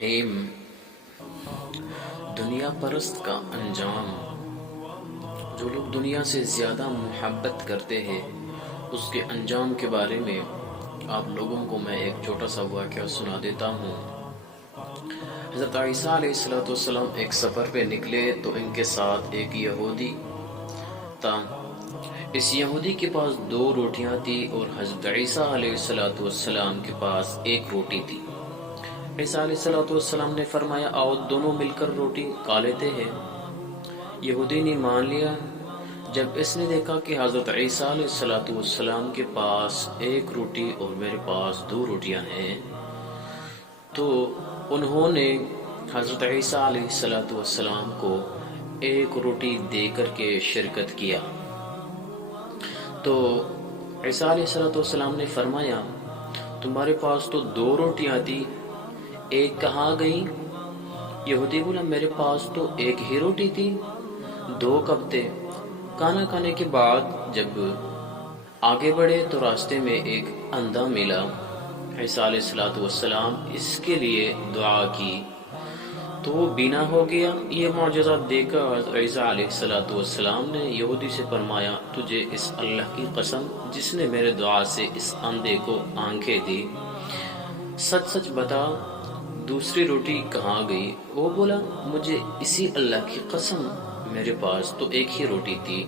M دنیا پرست کا انجام۔ جو لوگ دنیا سے زیادہ محبت کرتے ہیں اس کے انجام کے بارے میں آپ لوگوں کو میں ایک چھوٹا سا واقعہ سنا دیتا ہوں۔ حضرت عیسیٰ علیہ السلام ایک سفر پہ نکلے تو ان کے ساتھ ایک یہودی تھا۔ اس یہودی کے پاس 2 روٹیاں تھی اور حضرت عیسیٰ علیہ السلام کے پاس 1 روٹی تھی۔ عیسیٰ علیہ السلام نے فرمایا آؤ دونوں مل کر روٹی کھا لیتے ہیں۔ یہودی نے مان لیا۔ جب اس نے دیکھا کہ حضرت عیسیٰ علیہ السلام کے پاس 1 روٹی اور میرے پاس 2 روٹیاں ہیں تو انہوں نے حضرت عیسیٰ علیہ السلام کو 1 روٹی دے کر کے شرکت کیا۔ تو عیسیٰ علیہ السلام نے فرمایا تمہارے پاس تو 2 روٹیاں تھی، 1 کہاں گئی؟ یہودی بولا میرے پاس تو 1 ہی روٹی تھی، 2 کب تھے؟ کھانا کھانے کے بعد جب آگے بڑھے تو راستے میں ایک اندھا ملا۔ عیسیٰ علیہ السلام اس کے لیے دعا کی تو وہ بینا ہو گیا۔ یہ معجزہ دیکھ کر عیسیٰ علیہ السلام نے یہودی سے فرمایا تجھے اس اللہ کی قسم جس نے میرے دعا سے اس اندھے کو آنکھیں دی، سچ سچ بتا دوسری روٹی کہاں گئی؟ وہ بولا مجھے اسی اللہ کی قسم میرے پاس تو 1 ہی روٹی تھی۔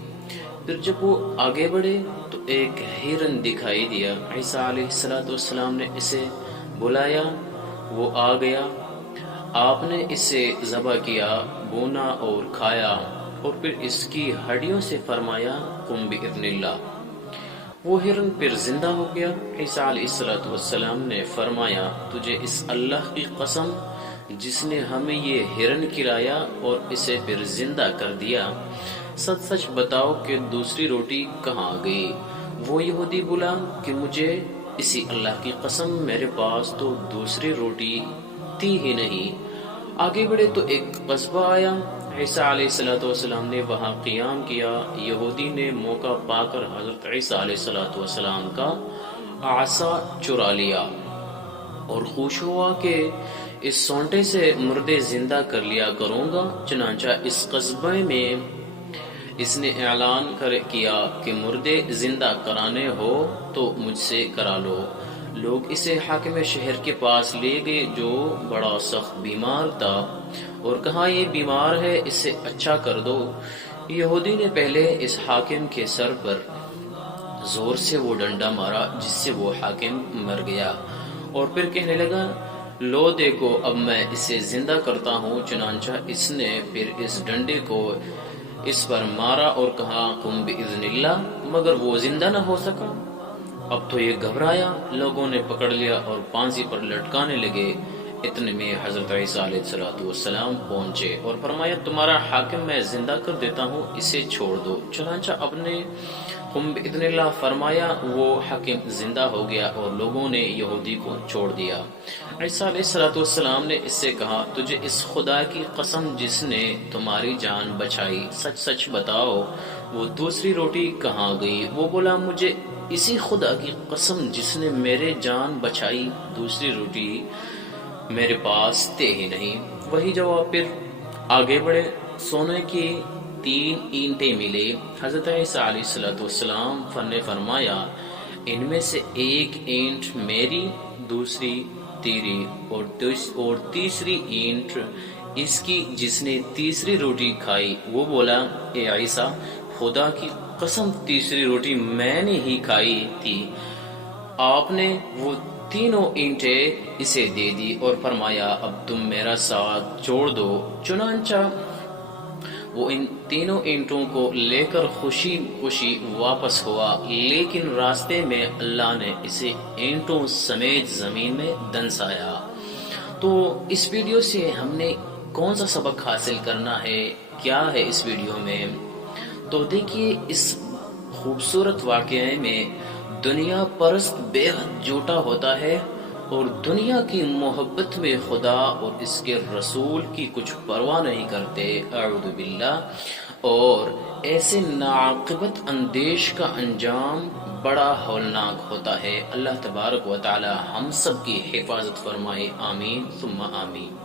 پھر جب وہ آگے بڑھے تو ایک ہرن دکھائی دیا۔ عیسیٰ علیہ السلام نے اسے بلایا، وہ آ گیا۔ آپ نے اسے ذبح کیا، بونا اور کھایا اور پھر اس کی ہڈیوں سے فرمایا قم بإذن اللہ۔ وہ ہرن پھر زندہ ہو گیا۔ عیسیٰ علیہ السلام نے فرمایا تجھے اس اللہ کی قسم جس نے ہمیں یہ ہرن کھلایا اور اسے پھر زندہ کر دیا، سچ سچ بتاؤ کہ دوسری روٹی کہاں گئی؟ وہ یہودی بولا کہ مجھے اسی اللہ کی قسم میرے پاس تو دوسری روٹی تھی ہی نہیں۔ آگے بڑھے تو ایک قصبہ آیا۔ عیسیٰ علیہ السلام نے وہاں قیام کیا۔ یہودی نے موقع پا کر حضرت عیسیٰ علیہ السلام کا عصا چرا لیا اور خوش ہوا کہ اس سونٹے سے مردے زندہ کر لیا کروں گا۔ چنانچہ اس قصبے میں اس نے اعلان کیا کہ مردے زندہ کرانے ہو تو مجھ سے کرا لو۔ لوگ اسے حاکم شہر کے پاس لے گئے جو بڑا سخت بیمار تھا اور کہا یہ بیمار ہے اسے اچھا کر دو۔ یہودی نے پہلے اس حاکم کے سر پر زور سے وہ ڈنڈا مارا جس سے وہ حاکم مر گیا اور پھر کہنے لگا لو دیکھو اب میں اسے زندہ کرتا ہوں۔ چنانچہ اس نے پھر اس ڈنڈے کو اس پر مارا اور کہا قم بإذن اللہ، مگر وہ زندہ نہ ہو سکا۔ اب تو یہ گھبرایا، لوگوں نے پکڑ لیا اور پھانسی پر لٹکانے لگے۔ اتنے میں حضرت عیسیٰ علیہ السلام پہنچے اور فرمایا تمہارا حاکم میں زندہ کر دیتا ہوں، اسے چھوڑ دو۔ چنانچہ اب نے قم بإذن اللہ فرمایا، وہ حاکم زندہ ہو گیا اور لوگوں نے یہودی کو چھوڑ دیا۔ عیسیٰ علیہ السلام نے اس سے کہا تجھے اس خدا کی قسم جس نے تمہاری جان بچائی، سچ سچ بتاؤ وہ دوسری روٹی کہاں گئی؟ وہ بولا مجھے اسی خدا کی قسم جس نے میرے جان بچائی، دوسری روٹی میرے پاس تھے ہی نہیں۔ وہی جواب پھر آگے بڑھے۔ سونے کی 3 اینٹیں ملے۔ حضرت عیسیٰ علیہ السلام نے فرمایا ان میں سے 1 اینٹ میری، دوسری تیری اور تیسری اینٹ اس کی جس نے تیسری روٹی کھائی۔ وہ بولا اے عیسیٰ خدا کی قسم تیسری روٹی میں نے ہی کھائی تھی۔ آپ نے وہ 3 اینٹیں اسے دے دی اور فرمایا اب تم میرا ساتھ چھوڑ دو۔ چنانچہ وہ ان 3 اینٹوں کو لے کر خوشی خوشی واپس ہوا، لیکن راستے میں اللہ نے اسے اینٹوں سمیت زمین میں دنسایا۔ تو اس ویڈیو سے ہم نے کون سا سبق حاصل کرنا ہے، کیا ہے اس ویڈیو میں؟ تو دیکھیے اس خوبصورت واقعے میں دنیا پرست بے حد جھوٹا ہوتا ہے اور دنیا کی محبت میں خدا اور اس کے رسول کی کچھ پرواہ نہیں کرتے، اعوذ باللہ، اور ایسے ناعاقبت اندیش کا انجام بڑا ہولناک ہوتا ہے۔ اللہ تبارک و تعالی ہم سب کی حفاظت فرمائے، آمین ثم آمین۔